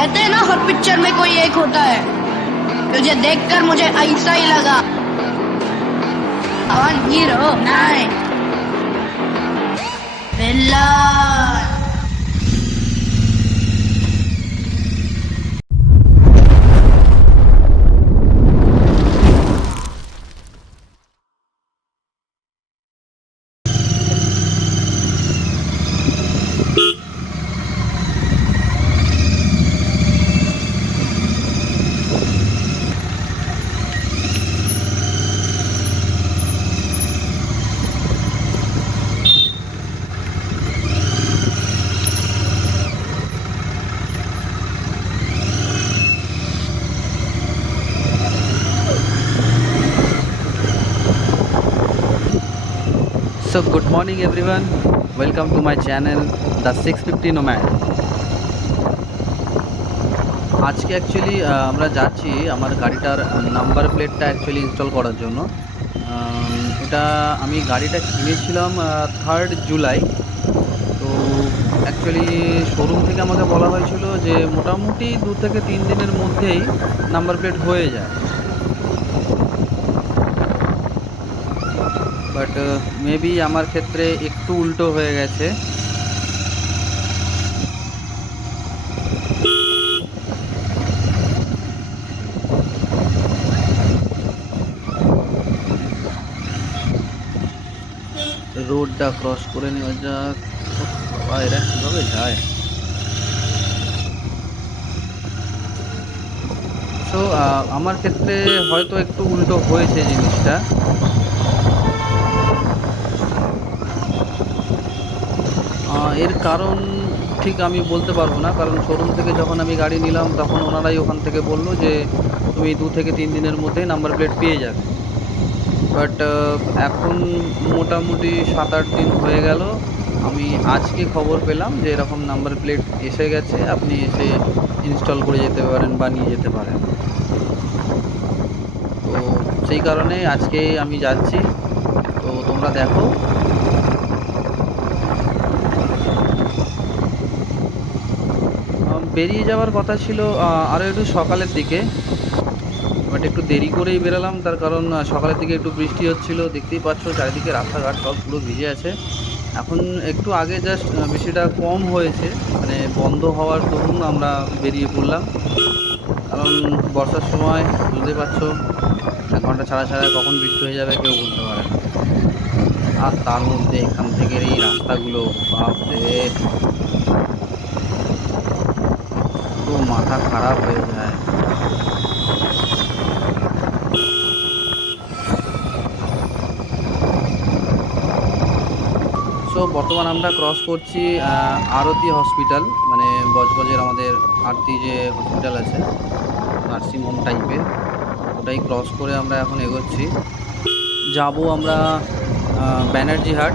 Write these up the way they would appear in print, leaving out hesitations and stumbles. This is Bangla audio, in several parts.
कहते हैं ना हर पिक्चर में कोई एक होता है। तुझे देखकर मुझे ऐसा ही लगा। One hero nine villain. So good morning everyone, welcome to my channel The 650 Nomad। আজকে অ্যাকচুয়ালি আমরা যাচ্ছি আমার গাড়িটার নাম্বার প্লেটটা অ্যাকচুয়ালি ইনস্টল করার জন্য। এটা আমি গাড়িটা কিনেছিলাম 3rd জুলাই। তো অ্যাকচুয়ালি শোরুম থেকে আমাকে বলা হয়েছিল যে মোটামুটি 2 থেকে 3 দিনের মধ্যেই নাম্বার প্লেট হয়ে যায়, বাট মেবি আমার ক্ষেত্রে একটু উল্টো হয়ে গেছে। রোডটা ক্রস করে নেওয়া যাক। বাবা, এরা কীভাবে যায়? সো আমার ক্ষেত্রে হয়তো একটু উল্টো হয়েছে জিনিসটা। এর কারণ ঠিক আমি বলতে পারবো না, কারণ শোরুম থেকে যখন আমি গাড়ি নিলাম তখন ওনারাই ওখান থেকে বললো যে তুমি 2 থেকে 3 দিনের মধ্যেই নাম্বার প্লেট পেয়ে যাবে। বাট এখন মোটামুটি 7-8 দিন হয়ে গেল, আমি আজকে খবর পেলাম যে এরকম নাম্বার প্লেট এসে গেছে, আপনি এসে ইনস্টল করে যেতে পারেন বা নিয়ে যেতে পারেন। তো সেই কারণে আজকে আমি যাচ্ছি। তো তোমরা দেখো। বেরিয়ে যাওয়ার কথা ছিল আরও একটু সকালের দিকে, বাট একটু দেরি করেই বেরোলাম, তার কারণ সকালের দিকে একটু বৃষ্টি হচ্ছিল। দেখতেই পাচ্ছ চারিদিকে রাস্তাঘাট সব পুরো ভিজে আছে। এখন একটু আগে জাস্ট বৃষ্টিটা কম হয়েছে, মানে বন্ধ হওয়ার দরুন আমরা বেরিয়ে পড়লাম। কারণ বর্ষার সময় বুঝতে পারছো 1 ঘন্টা ছাড়া ছাড়া কখন বৃষ্টি হয়ে যাবে কেউ বলতে পারে না। আর তার মধ্যে এখান থেকে এই রাস্তাগুলো, বাপরে, পুরো মাথা খারাপ হয়ে যায়। সো বর্তমান আমরা ক্রস করছি আরতি হসপিটাল, মানে বজবজের আমাদের আরতি যে হসপিটাল আছে, নার্সিং হোম টাইপের, ওটাই ক্রস করে আমরা এখন এগোচ্ছি। যাব আমরা ব্যানার্জি হাট।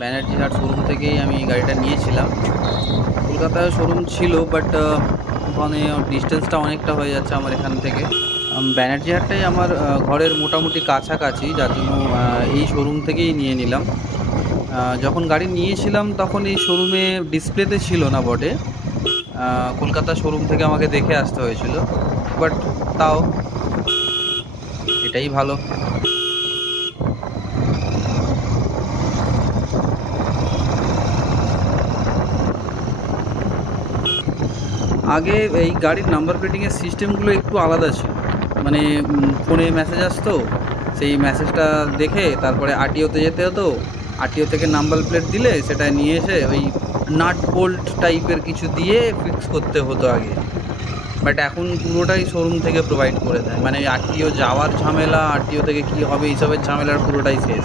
ব্যানার্জি হাট শোরুম থেকেই আমি গাড়িটা নিয়েছিলাম। কলকাতায় শোরুম ছিল, বাট ওখানে ডিস্টেন্সটা অনেকটা হয়ে যাচ্ছে আমার এখান থেকে। ব্যানার্জি হাটটাই আমার ঘরের মোটামুটি কাছাকাছি, যার জন্য এই শোরুম থেকেই নিয়ে নিলাম। যখন গাড়ি নিয়েছিলাম তখন এই শোরুমে ডিসপ্লেতে ছিল না বটে, কলকাতা শোরুম থেকে আমাকে দেখে আসতে হয়েছিল, বাট তাও এটাই ভালো। আগে এই গাড়ির নাম্বার প্লেটিংয়ের সিস্টেমগুলো একটু আলাদা ছিল, মানে ফোনে মেসেজ আসতো, সেই মেসেজটা দেখে তারপরে আরটিওতে যেতে হতো। আরটিও থেকে নাম্বার প্লেট দিলে সেটা নিয়ে এসে ওই নাট বোল্ট টাইপের কিছু দিয়ে ফিক্স করতে হতো আগে। বাট এখন পুরোটাই শোরুম থেকে প্রোভাইড করে দেয়, মানে আরটিও যাওয়ার ঝামেলা, আরটিও থেকে কী হবে এইসবের ঝামেলার পুরোটাই শেষ।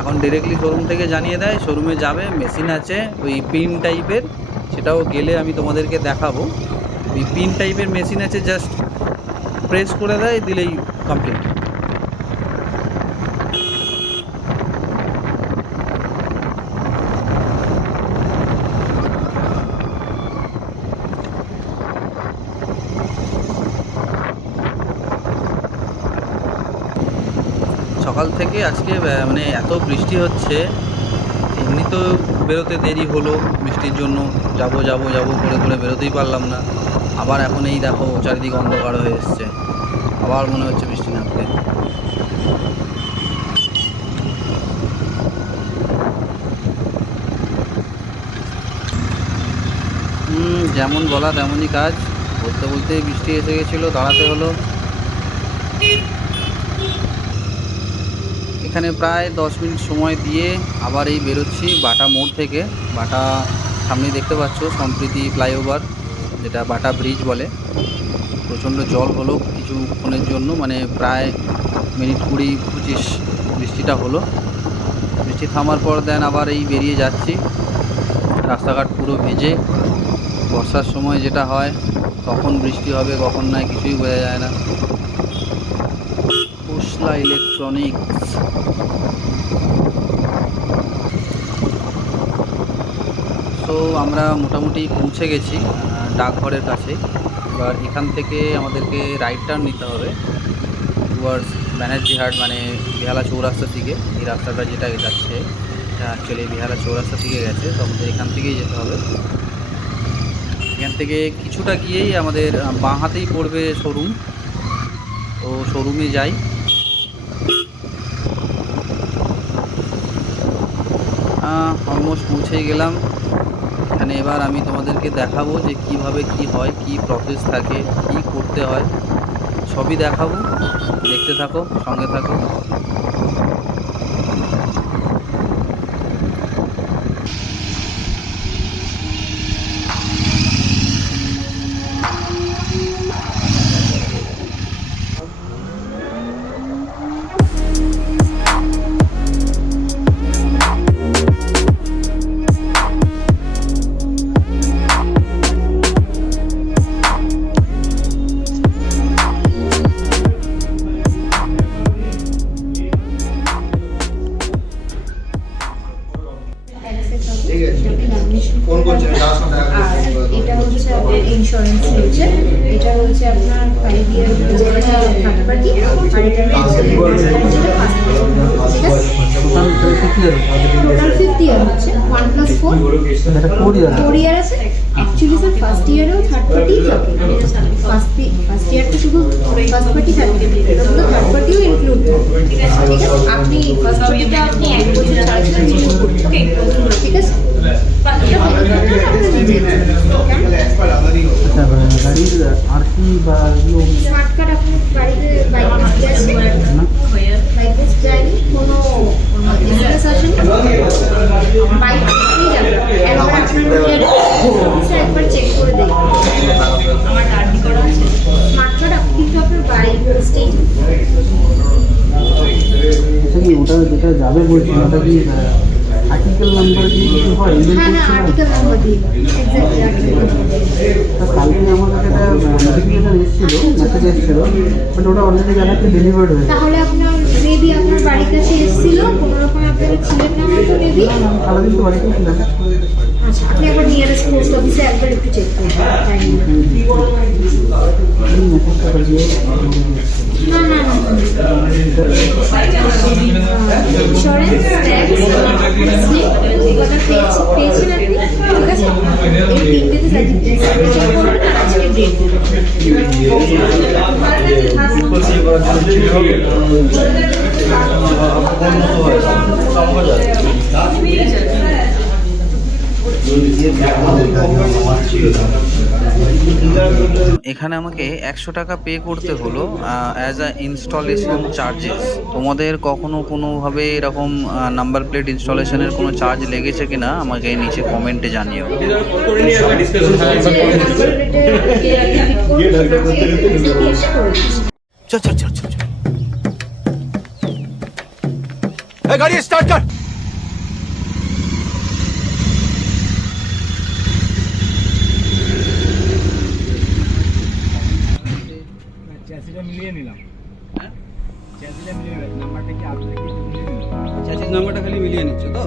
এখন ডিরেক্টলি শোরুম থেকে জানিয়ে দেয়, শোরুমে যাবে, মেশিন আছে ওই পিন টাইপের, সেটাও গেলে আমি তোমাদেরকে দেখাবো। ওই পিন টাইপের মেশিন আছে, জাস্ট প্রেস করে দেয়, দিলেই কমপ্লিট। সকাল থেকে আজকে মানে এত বৃষ্টি হচ্ছে, এমনি তো বেরোতে দেরি হলো বৃষ্টির জন্য, যাব যাব যাব করে করে বেরোতেই পারলাম না। আবার এখন এই দেখো চারিদিকে অন্ধকার হয়ে এসছে, আবার মনে হচ্ছে বৃষ্টি নামবে। যেমন বলা তেমনই কাজ, বলতে বলতে বৃষ্টি এসে গেছিলো, দাঁড়াতে হলো। এখানে প্রায় 10 মিনিট সময় দিয়ে আবার এই বেরোচ্ছি বাটা মোড় থেকে। বাটা সামনে দেখতে পাচ্ছ সম্প্রীতি ফ্লাইওভার, যেটা বাটা ব্রিজ বলে। প্রচণ্ড জল হলো কিছুক্ষণের জন্য, মানে প্রায় মিনিট 20-25 বৃষ্টিটা হলো। বৃষ্টি থামার পর দেন আবার এই বেরিয়ে যাচ্ছি। রাস্তাঘাট পুরো ভিজে। বর্ষার সময় যেটা হয়, কখন বৃষ্টি হবে কখন নয় কিছুই বোঝা যায় না। খোসলা ইলেকট্রনিক্স। তো আমরা মোটামুটি পৌঁছে গেছি ডাকঘরের কাছে। এবার এখান থেকে আমাদেরকে রাইট টার্ন নিতে হবে টুয়ার্ডস ব্যানার্জি হাট, মানে বেহালা চৌরাস্তার দিকে। এই রাস্তাটা যেটা যাচ্ছে এটা অ্যাকচুয়ালি বেহালা চৌরাস্তা থেকে গেছে, তো আমাদের এখান থেকেই যেতে হবে। এখান থেকে কিছুটা গিয়েই আমাদের বাঁ হাতেই পড়বে শোরুম, তো শোরুমে যাই। অলমোস্ট পৌঁছেই গেলাম। এখানে এবার আমি তোমাদেরকে দেখাবো যে কিভাবে কি হয়, কি প্রসেস থাকে, কি করতে হয়, সবই দেখাবো। দেখতে থাকো, সঙ্গে থাকো। কোন করছেন তার সাথে আর এটা হচ্ছে আপনার ইন্স্যুরেন্স রয়েছে, এটা হচ্ছে আপনার 5 ইয়ার থার্ড পার্টি, আর এটা টোটাল 5th ইয়ার হচ্ছে 1+4 4 ইয়ার আছে। অ্যাকচুয়ালি স্যার ফার্স্ট ইয়ারেও থার্ড পার্টি থাকে, ফার্স্ট ইয়ারটা শুধু ফার্স্ট পার্টি থাকে, এটা শুধু থার্ড পার্টিও ইনক্লুড থাকে। ঠিক আছে, আপনি ফার্স্ট পার্টিটা আপনি 1 বছর চার্জ করতে, ঠিক আছে। গাড়ির আর কি বা শর্টকাট আপনি বাড়িতে বাইক নিয়ে আসে বাইক টেস্ট যায়নি, কোনো এক্সপ্রেস আসেনি, বাইক নিয়ে যাবেন একবার আপনার একবার চেক করে দেখুন। আমার গাড়ি করা আছে স্মার্ট কার্ড, আপনি কিন্তু আপনার বাইক স্টেজ ওটা যেটা যাবে বলছেন ওটা কি আর্টিকেল নাম্বার দিয়ে কিছু হয়? হ্যাঁ হ্যাঁ আর্টিকেল নাম্বার দিয়ে এক্স্যাক্টলি আর্টিকেল কালকে আমার কাছে একটা নোটিফিকেশন এসেছিল, মেসেজ এসেছিল, বাট ওটা অলরেডি জানাতে ডেলিভার্ড হয়েছে। তাহলে আপনার মেবি আপনার বাড়ির কাছে এসেছিল, কোনো রকম আপনারা ছিলেন না হয়তো মেবি। সারাদিন তো বাড়িতে ছিলাম। আচ্ছা, আপনি একবার নিয়ারেস্ট পোস্ট অফিসে একবার একটু চেক করুন। মেসেজটা দিয়ে না না না ইন্স্যুরেন্স ট্যাক্স স্লিপ এগুলো পেয়েছেন আপনি, ঠিক আছে। এই তিনটেতে সার্টিফিকেট করবেন আর আজকে ডেট এখানে আমাকে 100 টাকা পে করতে হলো অ্যাজ আ ইনস্টলেশন চার্জেস। তোমাদের কখনো কোনোভাবে এরকম নাম্বার প্লেট ইনস্টলেশনের কোনো চার্জ লেগেছে কিনা আমাকে নিচে কমেন্টে জানিও। चल चल चल चल गाड़ी स्टार्ट कर। চ্যাসিটা মিলিয়ে নিলাম, চ্যাসিটা মিলিয়ে নিলাম, নাম্বারটা কি আপনার কি মিলিয়ে নিলাম? চ্যাসিস নাম্বারটা খালি মিলিয়ে নিচ্ছে তো।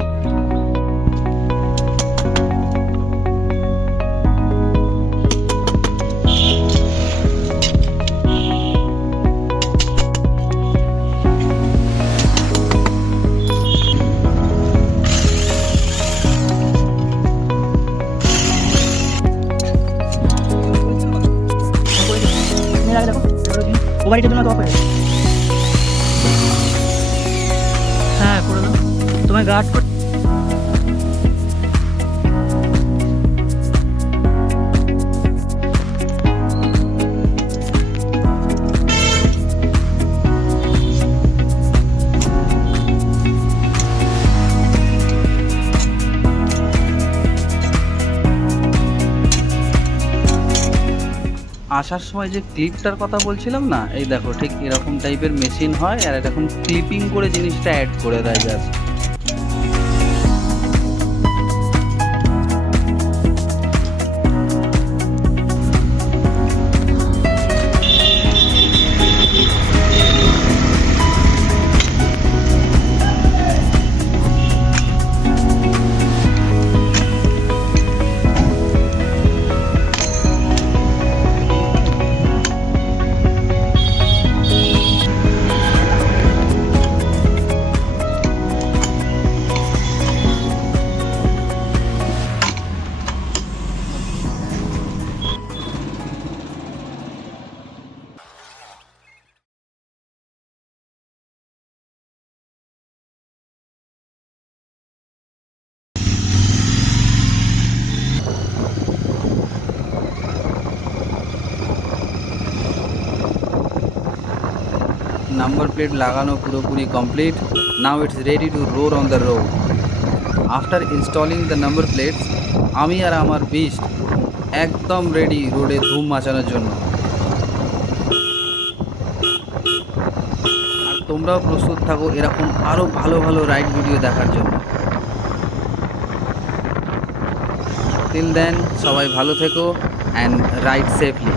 হ্যাঁ করে দাও, তোমায় গার্ড করে। আসার সময় যে ক্লিপটার কথা বলছিলাম না, এই দেখো ঠিক এরকম টাইপের মেশিন হয়, আর এরকম ক্লিপিং করে জিনিসটা অ্যাড করে দেয় জাস্ট। নাম্বার প্লেট লাগানো পুরোপুরি complete. Now it's ready to road on the road. After installing the number plates, আমি আর আমার বিস্ট একদম রেডি রোডে ধুম মাচানোর জন্য। আর তোমরাও প্রস্তুত থাকো এরকম আরও ভালো ভালো রাইড ভিডিও দেখার জন্য। টিল দেন সবাই ভালো থেকো অ্যান্ড রাইড সেফলি।